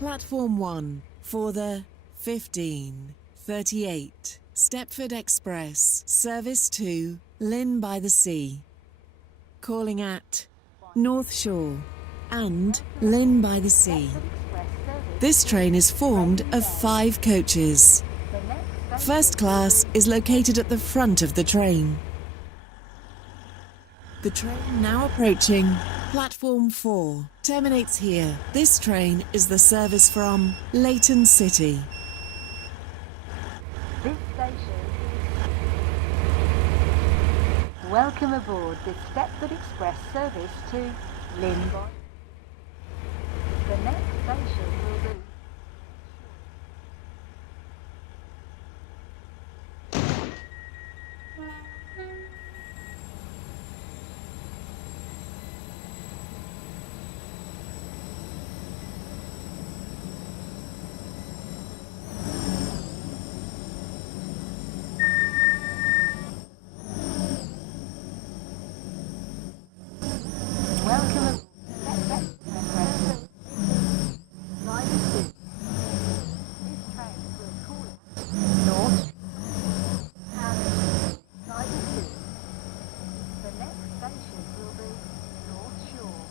Platform 1 for the 15:38 Stepford Express, service to Lynn by the Sea. Calling at North Shore and Lynn by the Sea. This train is formed of 5 coaches. First class is located at the front of the train. The train now approaching Platform 4 terminates here. This train is the service from Leighton City. This station is... Welcome aboard the Stepford Express service to Lynn. The next station will be... Welcome aboard the Stepford Express service. This train will call at North and Sea. The next station will be North Shore.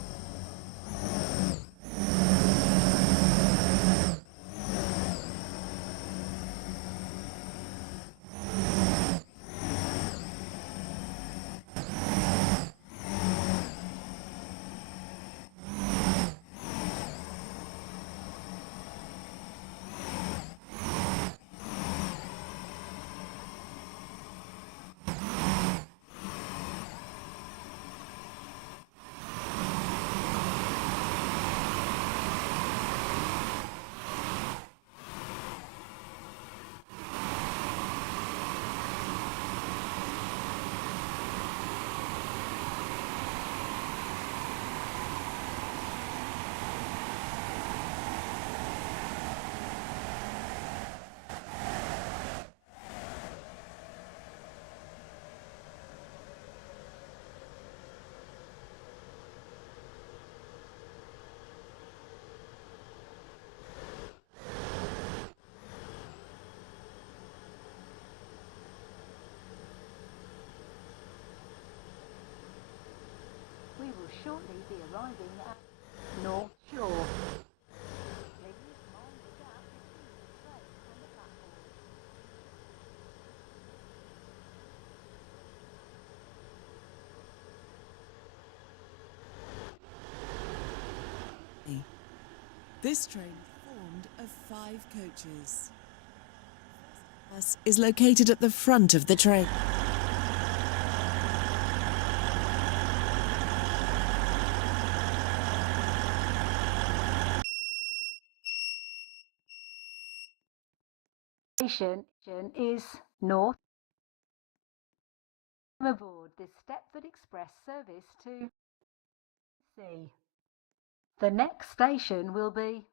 We will shortly be arriving at North Shore. Please mind the gap between the train and the platform. This train formed of 5 coaches. First class is located at the front of the train. Station is North. Aboard the Stepford Express service to Sea. The next station will be